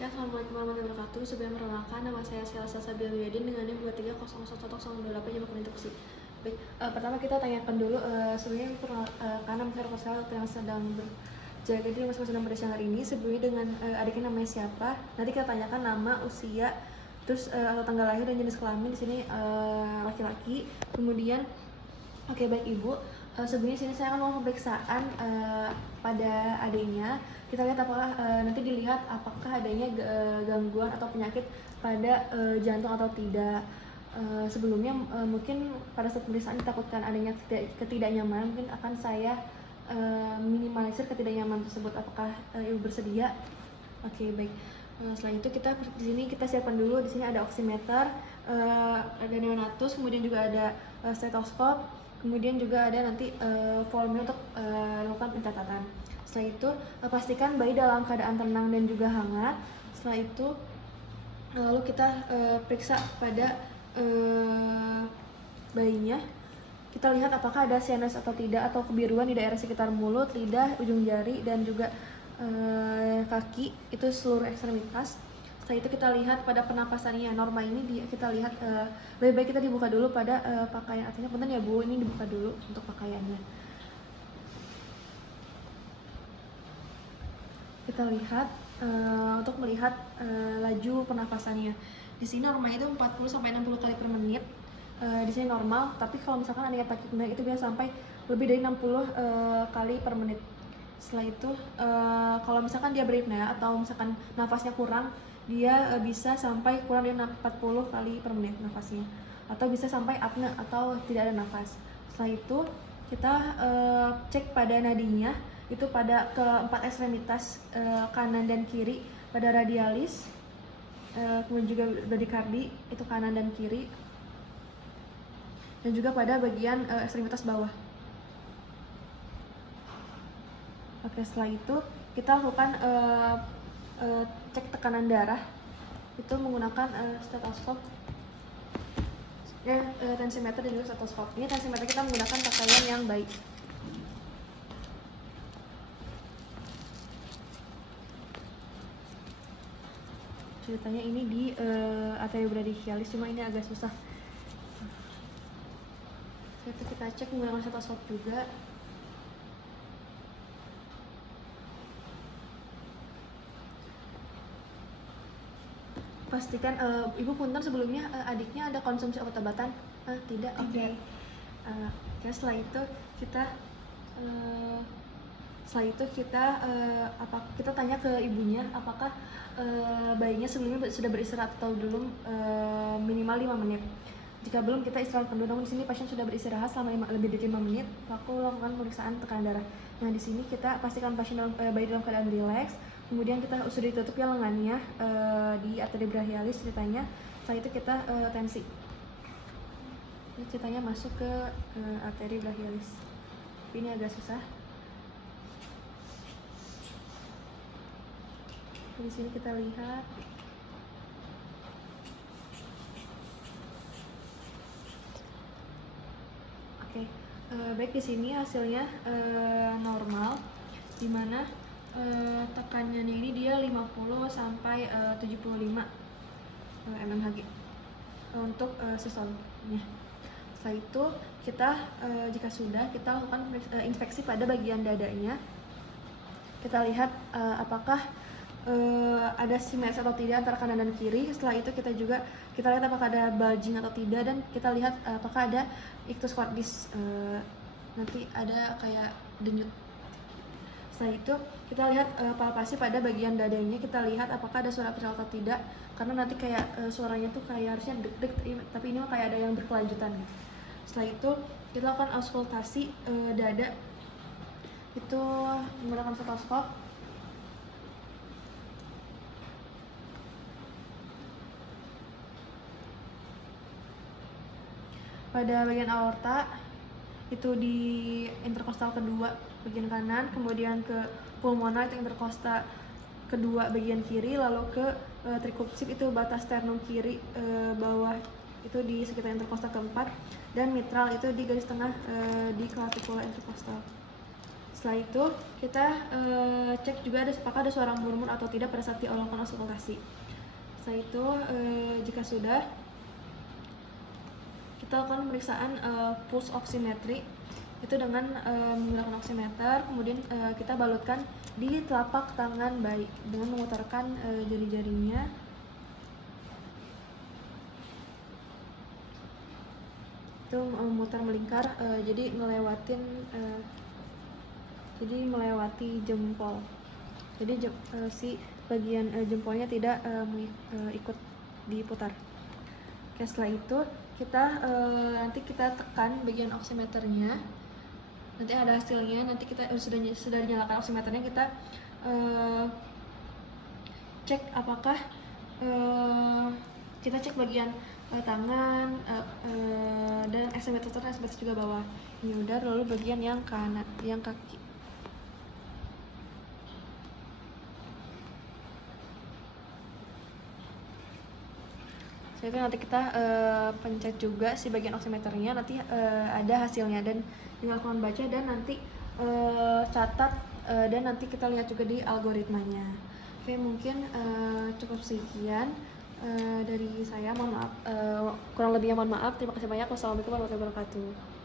Ya, assalamualaikum warahmatullahi wabarakatuh. Sebelum perkenalkan, nama saya Selasa Sabila Wiyadin dengan NIM 23001028 Jemaah Instruksi. Baik, pertama kita tanyakan dulu sebenarnya karena misalnya yang sedang berjaga di masa sedang pada siang hari ini sebelumnya dengan adiknya namanya siapa. Nanti kita tanyakan nama, usia, terus atau tanggal lahir dan jenis kelamin. Di sini laki-laki. Kemudian oke, baik Ibu. Sebelumnya sini saya akan mau pemeriksaan pada adanya. Kita lihat apakah nanti dilihat apakah adanya gangguan atau penyakit pada jantung atau tidak. Sebelumnya mungkin pada saat pemeriksaan ditakutkan adanya ketidaknyamanan, mungkin akan saya minimalisir ketidaknyamanan tersebut. Apakah Ibu bersedia? Oke, baik. Setelah itu kita di sini kita siapkan dulu. Di sini ada oximeter, ada neonatus, kemudian juga ada stetoskop, kemudian juga ada nanti volume untuk melakukan pencatatan. Setelah itu pastikan bayi dalam keadaan tenang dan juga hangat. Setelah itu lalu kita periksa pada bayinya. Kita lihat apakah ada sinus atau tidak, atau kebiruan di daerah sekitar mulut, lidah, ujung jari, dan juga kaki, itu seluruh ekstremitas. Setelah itu kita lihat pada penapasannya. Norma ini kita lihat lebih baik kita dibuka dulu pada pakaian. Artinya punten ya Bu, ini dibuka dulu untuk pakaiannya. Kita lihat untuk melihat laju pernapasannya. Di sini norma itu 40 sampai 60 kali per menit. Di sini normal, tapi kalau misalkan ada yang takyipnea itu bisa sampai lebih dari 60 kali per menit. Setelah itu kalau misalkan dia beripnea atau misalkan nafasnya kurang, dia bisa sampai kurang dari 40 kali per menit nafasnya, atau bisa sampai apnea atau tidak ada nafas. Setelah itu kita cek pada nadinya, itu pada keempat ekstremitas kanan dan kiri, pada radialis, kemudian juga bradikardi, itu kanan dan kiri, dan juga pada bagian ekstremitas bawah. Oke, setelah itu kita lakukan cek tekanan darah, itu menggunakan stetoskop, tensimeter dan juga stetoskop. Ini tensimeter kita menggunakan pakaian yang baik. Ceritanya ini di arteri brachialis, cuma ini agak susah. Itu kita cek menggunakan stetoskop juga. Pastikan Ibu punten sebelumnya adiknya ada konsumsi obat-obatan? Tidak. Oke. Setelah itu kita kita tanya ke ibunya apakah bayinya sebelumnya sudah beristirahat atau belum, minimal 5 menit. Jika belum, kita istirahatkan dulu. Namun di sini pasien sudah beristirahat selama lebih dari 5 menit, lalu lakukan pemeriksaan tekanan darah. Nah, di sini kita pastikan bayi dalam keadaan rileks. Kemudian kita sudah ditutup ya lengannya di arteri brachialis ceritanya. Setelah itu kita tensi. Ini ceritanya masuk ke arteri brachialis. Ini agak susah. Di sini kita lihat. Oke, baik, di sini hasilnya normal, dimana tekanannya ini dia 50 sampai 75 mmHg untuk sistolnya. Setelah itu kita jika sudah, kita lakukan inspeksi pada bagian dadanya. Kita lihat apakah ada simetris atau tidak antara kanan dan kiri. Setelah itu kita lihat apakah ada bulging atau tidak, dan kita lihat apakah ada ictus cordis, nanti ada kayak denyut. Setelah itu kita lihat palpasi pada bagian dadanya, kita lihat apakah ada suara perial atau tidak, karena nanti kayak suaranya tuh kayak harusnya deg-deg, tapi ini mah kayak ada yang berkelanjutan gitu. Setelah itu kita lakukan auskultasi dada, itu menggunakan stetoskop. Pada bagian aorta, itu di interkostal kedua bagian kanan, kemudian ke pulmonar itu interkostal kedua bagian kiri, lalu ke trikupsik itu batas sternum kiri bawah itu di sekitar interkostal keempat, dan mitral itu di garis tengah di clavicular interkostal. Setelah itu kita cek juga apakah ada suara murmur atau tidak pada saat diolongkan auskultasi. Setelah itu jika sudah, kita lakukan pemeriksaan pulse oximetry itu dengan menggunakan oximeter, kemudian kita balutkan di telapak tangan bayi dengan memutarkan jari-jarinya itu memutar melingkar, jadi melewati jempol. Jadi si bagian jempolnya tidak ikut diputar. Oke, setelah itu nanti kita tekan bagian oximeternya. Nanti ada hasilnya. Nanti kita sudah dinyalakan oximeternya, kita cek apakah kita cek bagian tangan dan eksimeter juga bawah. Ini udah, lalu bagian yang kanan, yang kaki. Setelah itu nanti kita pencet juga si bagian oximeternya, nanti ada hasilnya dan dilakukan baca dan nanti catat dan nanti kita lihat juga di algoritmanya. Oke, mungkin cukup sekian dari saya. Mohon maaf, kurang lebihnya mohon maaf. Terima kasih banyak. Wassalamualaikum warahmatullahi wabarakatuh.